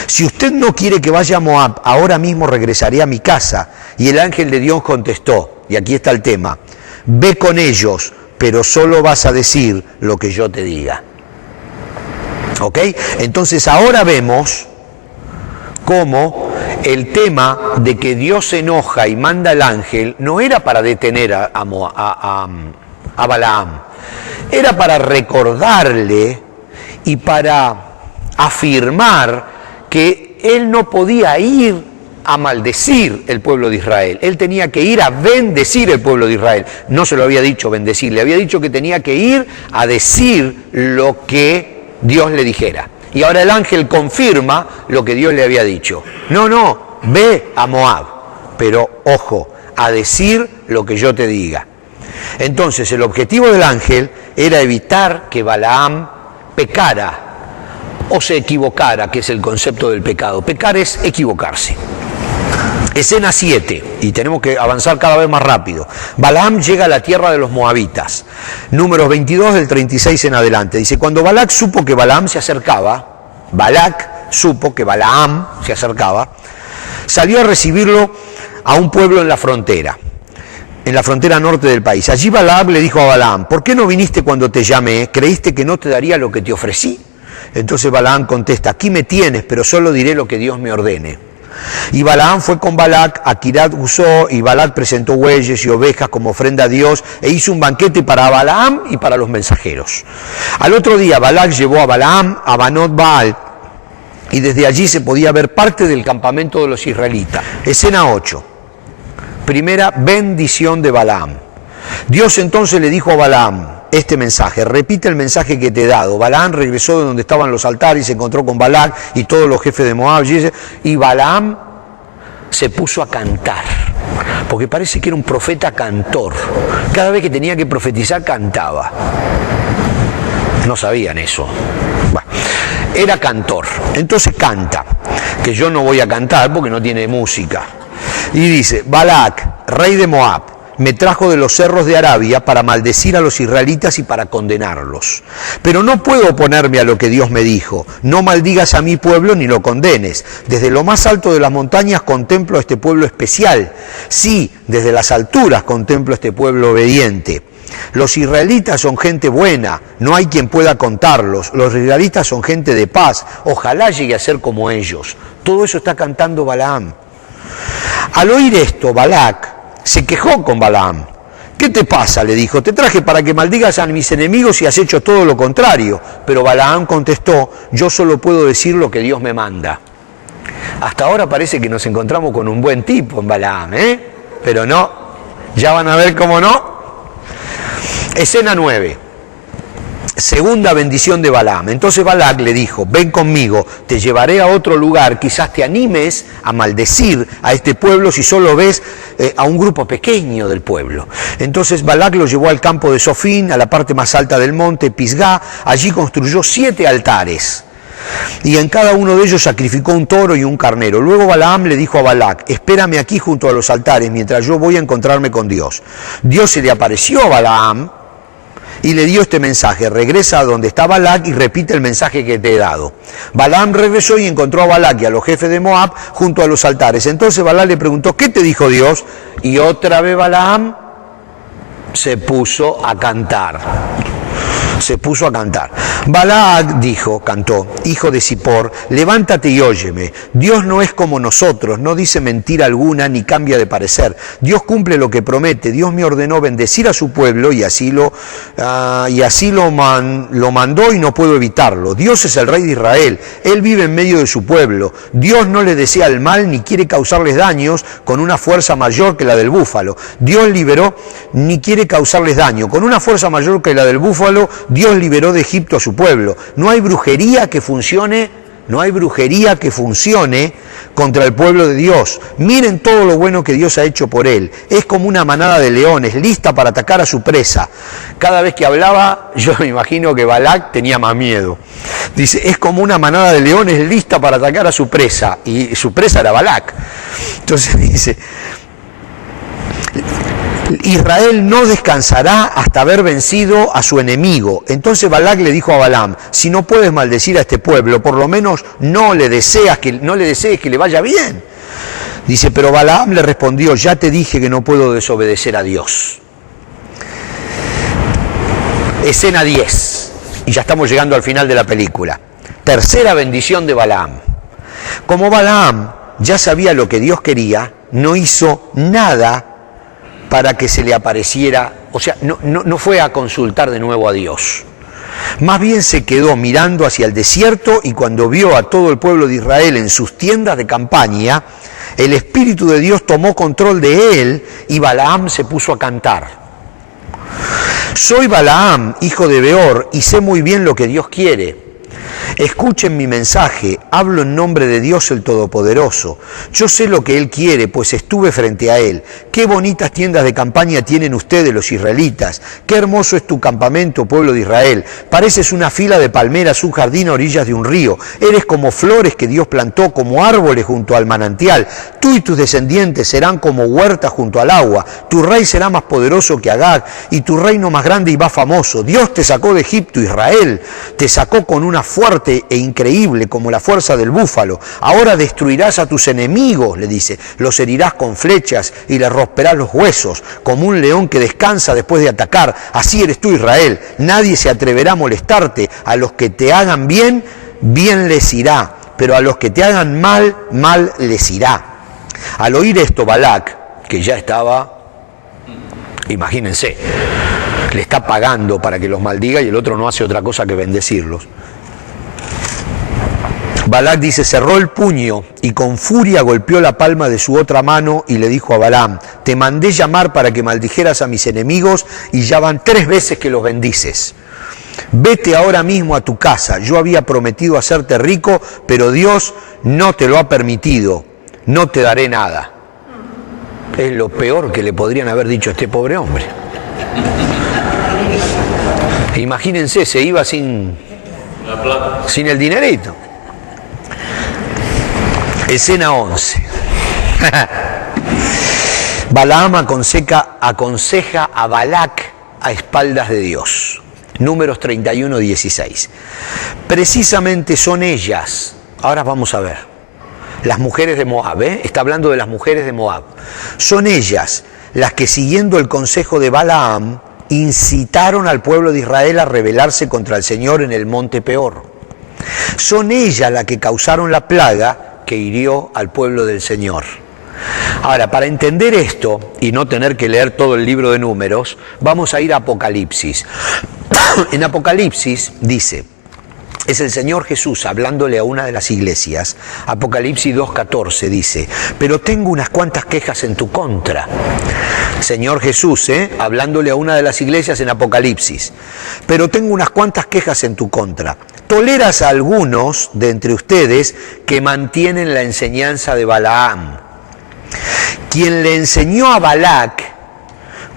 Si usted no quiere que vaya a Moab, ahora mismo regresaré a mi casa. Y el ángel de Dios contestó, y aquí está el tema, ve con ellos, pero solo vas a decir lo que yo te diga. ¿Ok? Entonces ahora vemos cómo el tema de que Dios se enoja y manda al ángel no era para detener a Balaam, era para recordarle y para afirmar que él no podía ir a maldecir el pueblo de Israel, él tenía que ir a bendecir el pueblo de Israel. No se lo había dicho bendecir, le había dicho que tenía que ir a decir lo que Dios le dijera. Y ahora el ángel confirma lo que Dios le había dicho. No, ve a Moab, pero ojo, a decir lo que yo te diga. Entonces el objetivo del ángel era evitar que Balaam pecara o se equivocara, que es el concepto del pecado. Pecar es equivocarse. Escena 7, y tenemos que avanzar cada vez más rápido. Balaam llega a la tierra de los moabitas. Números 22 del 36 en adelante. Dice, cuando Balac supo que Balaam se acercaba, salió a recibirlo a un pueblo en la frontera norte del país. Allí Balaam le dijo a Balaam, ¿por qué no viniste cuando te llamé? ¿Creíste que no te daría lo que te ofrecí? Entonces Balaam contesta, aquí me tienes, pero solo diré lo que Dios me ordene. Y Balaam fue con Balac a Kirat Huzó, y Balac presentó bueyes y ovejas como ofrenda a Dios, e hizo un banquete para Balaam y para los mensajeros. Al otro día Balac llevó a Balaam a Banot Baal, y desde allí se podía ver parte del campamento de los israelitas. Escena 8. Primera bendición de Balaam. Dios entonces le dijo a Balaam este mensaje, repite el mensaje que te he dado. Balaam regresó de donde estaban los altares y se encontró con Balac y todos los jefes de Moab, y Balaam se puso a cantar, porque parece que era un profeta cantor. Cada vez que tenía que profetizar cantaba. No sabían eso. Bueno, era cantor, entonces canta, que yo no voy a cantar porque no tiene música. Y dice, Balac, rey de Moab, me trajo de los cerros de Arabia para maldecir a los israelitas y para condenarlos. Pero no puedo oponerme a lo que Dios me dijo. No maldigas a mi pueblo ni lo condenes. Desde lo más alto de las montañas contemplo a este pueblo especial. Sí, desde las alturas contemplo a este pueblo obediente. Los israelitas son gente buena, no hay quien pueda contarlos. Los israelitas son gente de paz, ojalá llegue a ser como ellos. Todo eso está cantando Balaam. Al oír esto, Balac se quejó con Balaam. ¿Qué te pasa?, le dijo. Te traje para que maldigas a mis enemigos y has hecho todo lo contrario. Pero Balaam contestó, yo solo puedo decir lo que Dios me manda. Hasta ahora parece que nos encontramos con un buen tipo en Balaam, pero no, ya van a ver cómo no. Escena 9. Segunda bendición de Balaam. Entonces Balac le dijo, ven conmigo, te llevaré a otro lugar, quizás te animes a maldecir a este pueblo si solo ves a un grupo pequeño del pueblo. Entonces Balac lo llevó al campo de Sofín, a la parte más alta del monte, Pisgá. Allí construyó 7 altares y en cada uno de ellos sacrificó un toro y un carnero. Luego Balaam le dijo a Balac, espérame aquí junto a los altares mientras yo voy a encontrarme con Dios. Dios se le apareció a Balaam y le dio este mensaje, regresa a donde está Balac y repite el mensaje que te he dado. Balaam regresó y encontró a Balac y a los jefes de Moab junto a los altares. Entonces Balac le preguntó, ¿qué te dijo Dios? Y otra vez Balaam se puso a cantar. Balac cantó, hijo de Zippor, levántate y óyeme. Dios no es como nosotros, no dice mentira alguna ni cambia de parecer. Dios cumple lo que promete. Dios me ordenó bendecir a su pueblo y así lo mandó y no puedo evitarlo. Dios es el rey de Israel, Él vive en medio de su pueblo. Dios no le desea el mal ni quiere causarles daños con una fuerza mayor que la del búfalo. Dios liberó ni quiere causarles daño. Con una fuerza mayor que la del búfalo, Dios liberó de Egipto a su pueblo. No hay brujería que funcione contra el pueblo de Dios. Miren todo lo bueno que Dios ha hecho por él. Es como una manada de leones, lista para atacar a su presa. Cada vez que hablaba, yo me imagino que Balac tenía más miedo. Dice, es como una manada de leones lista para atacar a su presa. Y su presa era Balac. Entonces dice, Israel no descansará hasta haber vencido a su enemigo. Entonces Balac le dijo a Balaam, si no puedes maldecir a este pueblo, por lo menos no le desees que le vaya bien. Dice, pero Balaam le respondió, ya te dije que no puedo desobedecer a Dios. Escena 10, y ya estamos llegando al final de la película. Tercera bendición de Balaam. Como Balaam ya sabía lo que Dios quería, no hizo nada para que se le apareciera, o sea, no fue a consultar de nuevo a Dios. Más bien se quedó mirando hacia el desierto y cuando vio a todo el pueblo de Israel en sus tiendas de campaña, el Espíritu de Dios tomó control de él y Balaam se puso a cantar. Soy Balaam, hijo de Beor, y sé muy bien lo que Dios quiere. Escuchen mi mensaje, hablo en nombre de Dios el Todopoderoso. Yo sé lo que Él quiere, pues estuve frente a Él. Qué bonitas tiendas de campaña tienen ustedes los israelitas. Qué hermoso es tu campamento, pueblo de Israel. Pareces una fila de palmeras, un jardín a orillas de un río. Eres como flores que Dios plantó, como árboles junto al manantial. Tú y tus descendientes serán como huertas junto al agua. Tu rey será más poderoso que Agag, y tu reino más grande y más famoso. Dios te sacó de Egipto, Israel. Te sacó con una fuerte e increíble como la fuerza del búfalo. Ahora destruirás a tus enemigos, le dice, los herirás con flechas y les romperás los huesos, como un león que descansa después de atacar. Así eres tú, Israel. Nadie se atreverá a molestarte. A los que te hagan bien, bien les irá, pero a los que te hagan mal, mal les irá. Al oír esto, Balac, que ya estaba, imagínense, le está pagando para que los maldiga y el otro no hace otra cosa que bendecirlos. Balac dice, cerró el puño y con furia golpeó la palma de su otra mano y le dijo a Balaam, te mandé llamar para que maldijeras a mis enemigos y ya van 3 veces que los bendices. Vete ahora mismo a tu casa, yo había prometido hacerte rico, pero Dios no te lo ha permitido, no te daré nada. Es lo peor que le podrían haber dicho a este pobre hombre. Imagínense, se iba sin el dinerito. Escena 11. Balaam aconseja a Balac a espaldas de Dios. Números 31-16. Precisamente son ellas, ahora vamos a ver, las mujeres de Moab, está hablando de las mujeres de Moab. Son ellas las que, siguiendo el consejo de Balaam, incitaron al pueblo de Israel a rebelarse contra el Señor en el monte Peor. Son ellas las que causaron la plaga que hirió al pueblo del Señor. Ahora, para entender esto y no tener que leer todo el libro de Números, vamos a ir a Apocalipsis. En Apocalipsis dice, es el Señor Jesús hablándole a una de las iglesias. Apocalipsis 2:14 dice: pero tengo unas cuantas quejas en tu contra. Señor Jesús, hablándole a una de las iglesias en Apocalipsis: pero tengo unas cuantas quejas en tu contra. Toleras a algunos de entre ustedes que mantienen la enseñanza de Balaam, quien le enseñó a Balac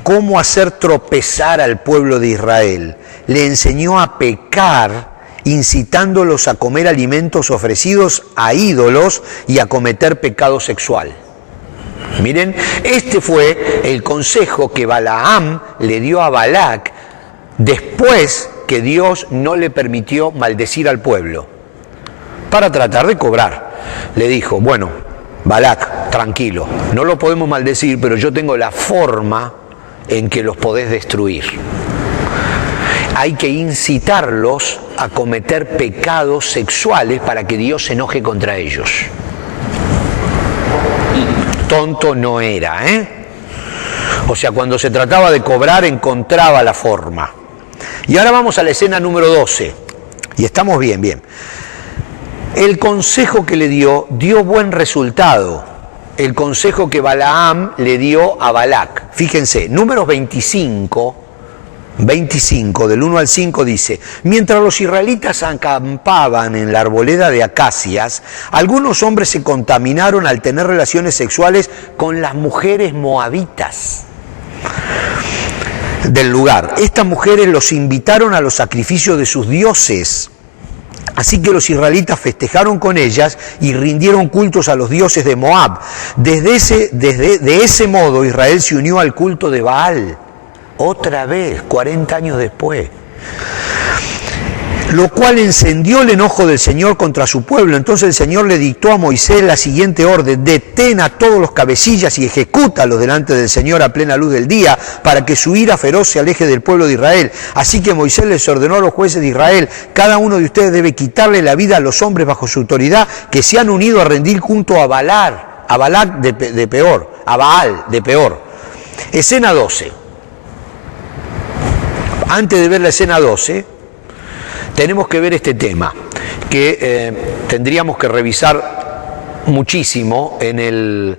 cómo hacer tropezar al pueblo de Israel. Le enseñó a pecar, incitándolos a comer alimentos ofrecidos a ídolos y a cometer pecado sexual. Miren, este fue el consejo que Balaam le dio a Balac después que Dios no le permitió maldecir al pueblo, para tratar de cobrar. Le dijo: bueno, Balac, tranquilo, no lo podemos maldecir, pero yo tengo la forma en que los podés destruir. Hay que incitarlos a cometer pecados sexuales para que Dios se enoje contra ellos. Tonto no era, O sea, cuando se trataba de cobrar encontraba la forma. Y ahora vamos a la escena número 12. Y estamos bien. El consejo que le dio buen resultado. El consejo que Balaam le dio a Balac. Fíjense, números 25, del 1 al 5 dice: mientras los israelitas acampaban en la arboleda de acacias, algunos hombres se contaminaron al tener relaciones sexuales con las mujeres moabitas del lugar. Estas mujeres los invitaron a los sacrificios de sus dioses. Así que los israelitas festejaron con ellas y rindieron cultos a los dioses de Moab. De ese modo Israel se unió al culto de Baal. Otra vez, 40 años después. Lo cual encendió el enojo del Señor contra su pueblo. Entonces el Señor le dictó a Moisés la siguiente orden: detén a todos los cabecillas y ejecútalos delante del Señor a plena luz del día, para que su ira feroz se aleje del pueblo de Israel. Así que Moisés les ordenó a los jueces de Israel: cada uno de ustedes debe quitarle la vida a los hombres bajo su autoridad que se han unido a rendir culto a Baal de Peor. Escena 12. Antes de ver la escena 12, tenemos que ver este tema, que tendríamos que revisar muchísimo en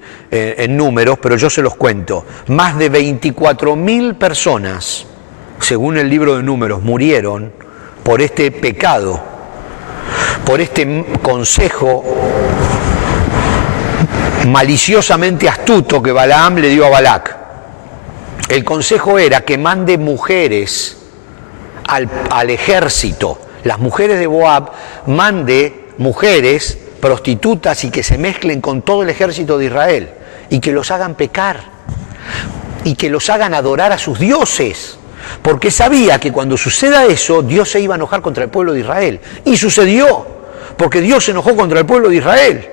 números, pero yo se los cuento. Más de 24.000 personas, según el libro de Números, murieron por este pecado, por este consejo maliciosamente astuto que Balaam le dio a Balac. El consejo era que mande mujeres al ejército. Las mujeres de Moab, mande mujeres prostitutas y que se mezclen con todo el ejército de Israel y que los hagan pecar y que los hagan adorar a sus dioses, porque sabía que cuando suceda eso Dios se iba a enojar contra el pueblo de Israel, y sucedió, porque Dios se enojó contra el pueblo de Israel.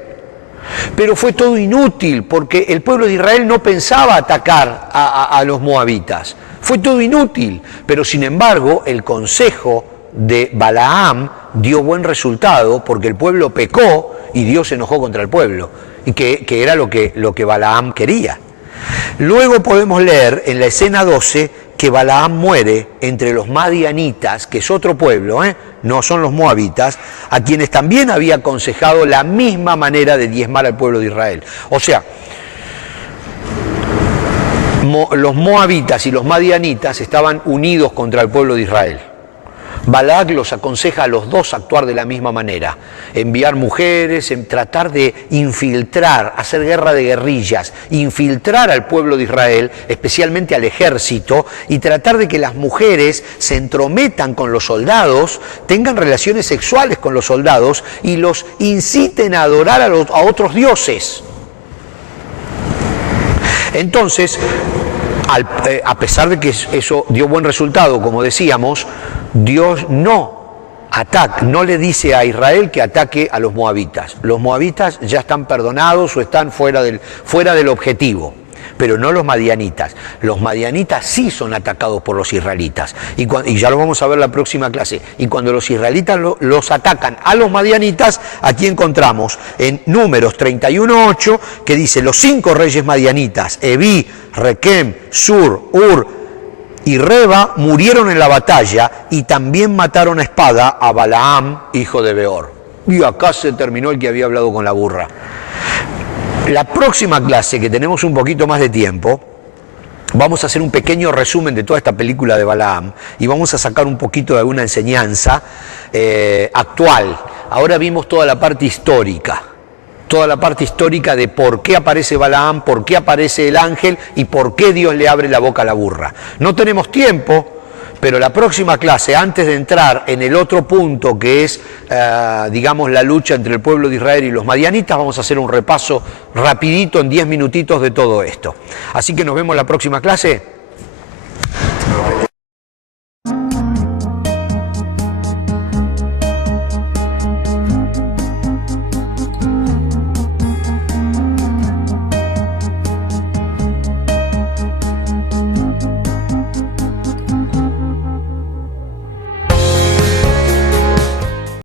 Pero fue todo inútil, porque el pueblo de Israel no pensaba atacar a los moabitas. Fue todo inútil, pero sin embargo el consejo de Balaam dio buen resultado, porque el pueblo pecó y Dios se enojó contra el pueblo, y que era lo que Balaam quería. Luego podemos leer en la escena 12 que Balaam muere entre los madianitas, que es otro pueblo, no son los moabitas, a quienes también había aconsejado la misma manera de diezmar al pueblo de Israel. O sea, los moabitas y los madianitas estaban unidos contra el pueblo de Israel. Balac los aconseja a los dos actuar de la misma manera: enviar mujeres, tratar de infiltrar, hacer guerra de guerrillas, infiltrar al pueblo de Israel, especialmente al ejército, y tratar de que las mujeres se entrometan con los soldados, tengan relaciones sexuales con los soldados y los inciten a adorar a otros dioses. Entonces, a pesar de que eso dio buen resultado, como decíamos, Dios no le dice a Israel que ataque a los moabitas. Los moabitas ya están perdonados o están fuera del objetivo, pero no los madianitas. Los madianitas sí son atacados por los israelitas, y ya lo vamos a ver en la próxima clase. Y cuando los israelitas los atacan a los madianitas, aquí encontramos en Números 31:8 que dice: los 5 reyes madianitas, Eví, Requem, Sur, Ur y Reba murieron en la batalla y también mataron a espada a Balaam, hijo de Beor. Y acá se terminó el que había hablado con la burra. La próxima clase, que tenemos un poquito más de tiempo, vamos a hacer un pequeño resumen de toda esta película de Balaam y vamos a sacar un poquito de alguna enseñanza actual. Ahora vimos toda la parte histórica de por qué aparece Balaam, por qué aparece el ángel y por qué Dios le abre la boca a la burra. No tenemos tiempo, pero la próxima clase, antes de entrar en el otro punto que es, digamos, la lucha entre el pueblo de Israel y los madianitas, vamos a hacer un repaso rapidito en 10 minutitos de todo esto. Así que nos vemos la próxima clase.